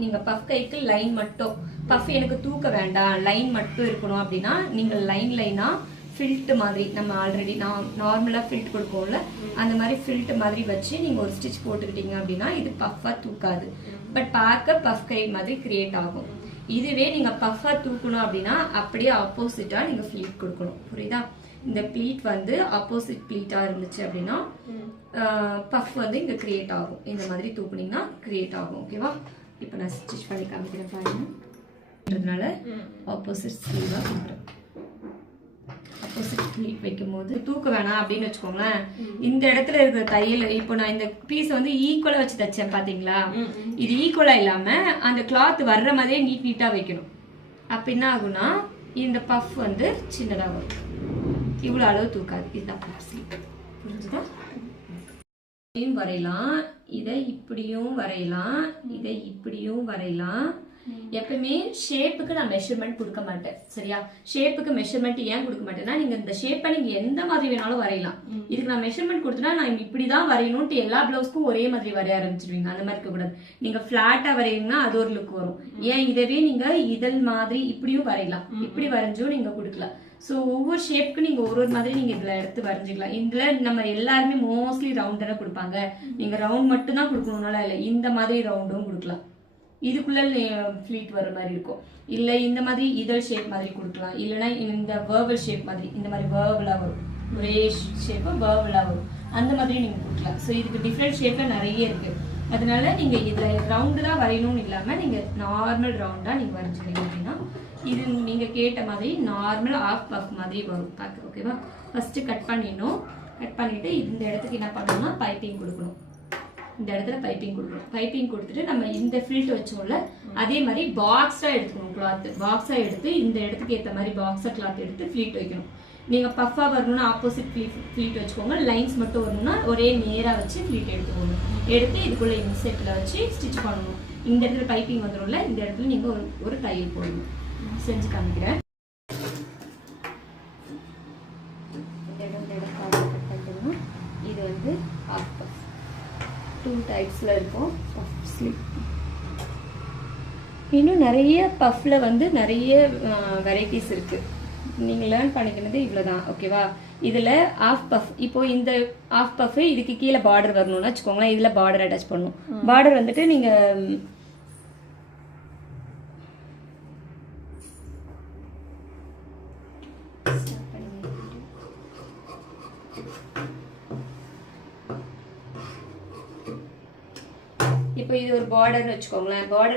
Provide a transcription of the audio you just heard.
நீங்க பஃப் கைக்கு லைன் மட்டும், பஃப் எனக்கு தூக்க வேண்டாம் லைன் மட்டும் இருக்கணும் அப்படின்னா நீங்க லைனா ஃபில்ட் மாதிரி நம்ம ஆல்ரெடி நார்மலா ஃபில்ட் கொடுப்போம்ல அந்த மாதிரி ஃபில்ட் மாதிரி வச்சு நீங்க ஒரு ஸ்டிச் போட்டுக்கிட்டீங்க அப்படின்னா இது பஃபா தூக்காது, பட் பார்க்க பஃப் கை மாதிரி கிரியேட் ஆகும். இதுவே நீங்க பஃபா தூக்கணும் அப்படின்னா அப்படியே ஆப்போசிட்டா நீங்க ஃபிளீட் கொடுக்கணும். புரியுதா? இந்த ப்ளீட் வந்து ஆப்போசிட் ப்ளீட்டா இருந்துச்சு அப்படின்னா பஃப் வந்து இங்க கிரியேட் ஆகும். இந்த மாதிரி தூக்குனீங்கன்னா கிரியேட் ஆகும். ஓகேவா? இப்போ நான் ஸ்டிச் பண்ணி காமிக்கிறேன் பாருங்கன்றதுனால ஆப்போசிட் ஸ்லீவா கொடுக்குறேன். ஆப்போசிட் ப்ளீட் வைக்கும் போது தூக்க வேணாம் அப்படின்னு வச்சுக்கோங்களேன். இந்த இடத்துல இருக்கிற தையல் இப்போ நான் இந்த பீஸ் வந்து ஈக்குவலா வச்சு தைச்சேன் பாத்தீங்களா? இது ஈக்குவலா இல்லாம அந்த கிளாத் வர்ற மாதிரியே நீட்டா வைக்கணும். அப்ப என்ன ஆகும்னா இந்த பஃப் வந்து சின்னதா வரும். இவ்வளவு அளவு தூக்காது. இதுதான் பஃப் ஸ்லீவ். புரிஞ்சுதா? வரையலாம், இதை இப்படியும் வரையலாம், இதை இப்படியும் வரையலாம். எப்பவுமே ஷேப்புக்கு நான் மெஷர்மெண்ட் கொடுக்க மாட்டேன். சரியா? ஷேப்புக்கு மெஷர்மெண்ட் ஏன் கொடுக்க மாட்டேன்னா நீங்க இந்த ஷேப்பை நீங்க எந்த மாதிரி வேணாலும் வரையலாம். இதுக்கு நான் மெஷர்மெண்ட் கொடுத்தனா நான் இப்படிதான் வரையணும்ட்டு எல்லா பிளவுஸ்க்கும் ஒரே மாதிரி வரைய ஆரம்பிச்சிருவீங்க. அந்த மாதிரி இருக்க கூடாது. நீங்க பிளாட்டா வரையீங்கன்னா அது ஒரு லுக் வரும். ஏன் இதவே நீங்க இதழ் மாதிரி இப்படியும் வரையலாம், இப்படி வரைஞ்சும் நீங்க கொடுக்கலாம். ஸோ ஒவ்வொரு ஷேப்புக்கு நீங்க ஒரு மாதிரி நீங்க இதுல எடுத்து வரைஞ்சிக்கலாம். இதுல நம்ம எல்லாருமே மோஸ்ட்லி ரவுண்ட் தானே கொடுப்பாங்க. நீங்க ரவுண்ட் மட்டும் தான் கொடுக்கணும்னால இல்லை, இந்த மாதிரி ரவுண்டும் கொடுக்கலாம். இதுக்குள்ள ஃபிளீட் வர மாதிரி இருக்கும். இல்ல இந்த மாதிரி இதழ் ஷேப் மாதிரி கொடுக்கலாம். இல்லைன்னா இந்த வேர்வல் ஷேப் மாதிரி இந்த மாதிரி வேர்வலா வரும். ஒரே ஷேப்பா வேர்வலா வரும். அந்த மாதிரி நீங்க கொடுக்கலாம். ஸோ இதுக்கு டிஃப்ரெண்ட் ஷேப்ல நிறைய இருக்கு. அதனால நீங்க இதுல ரவுண்டு தான் வரையணும்னு இல்லாம நீங்க நார்மல் ரவுண்டா நீங்க வரைஞ்சிருக்கீங்க அப்படின்னா இது நீங்க கேட்ட மாதிரி நார்மல் ஆஃப் பஃப் மாதிரி வரும் பார்க்க. ஓகேவா? ஃபர்ஸ்ட் கட் பண்ணிடணும். கட் பண்ணிட்டு இந்த இடத்துக்கு என்ன பண்ணணும்னா பைப்பிங் கொடுக்கணும். இந்த இடத்துல பைப்பிங் கொடுக்கணும். பைப்பிங் கொடுத்துட்டு நம்ம இந்த ஃபில்ட் வச்சோம்ல அதே மாதிரி பாக்ஸா எடுத்துக்கணும். கிளாத் பாக்ஸா எடுத்து இந்த இடத்துக்கு ஏற்ற மாதிரி பாக்ஸா கிளாத் எடுத்து ஃபிளீட் வைக்கணும். நீங்க பஃபா வரணும்னா ஆப்போசிட் ஃபிளீட் வச்சுக்கோங்க. லைன்ஸ் மட்டும் வரணும்னா ஒரே நேரா வச்சு ஃபிளீட் எடுத்துக்கோங்க. எடுத்து இதுக்குள்ள இன்செட்ல வச்சு ஸ்டிச் பண்ணணும். இந்த இடத்துல பைப்பிங் வந்துடும்ல, இந்த இடத்துல நீங்க ஒரு தையல் போடணும். செஞ்சு காமிக்கிறேன். இது வந்து ஹாஃப் பஃப். 2 டைப்ஸ்ல இருக்கும் பஃப் ஸ்லீவ். இன்னும் நிறைய பஃப்ல வந்து நிறைய வெரைட்டிஸ் இருக்கு. நீங்க லேர்ன் பண்ணிக்கிறது இவ்வளவுதான். ஓகேவா? இதுல ஆஃப் பஃப், இப்போ இந்த ஆஃப் பஃப் இதுக்கு கீழே பார்டர் வரணும்னு வச்சுக்கோங்களேன். இதுல பார்டர் அட்டாச் பண்ணணும். பார்டர் வந்துட்டு நீங்க இப்போ இது ஒரு பார்டர்னு வச்சுக்கோங்களேன். பார்டர்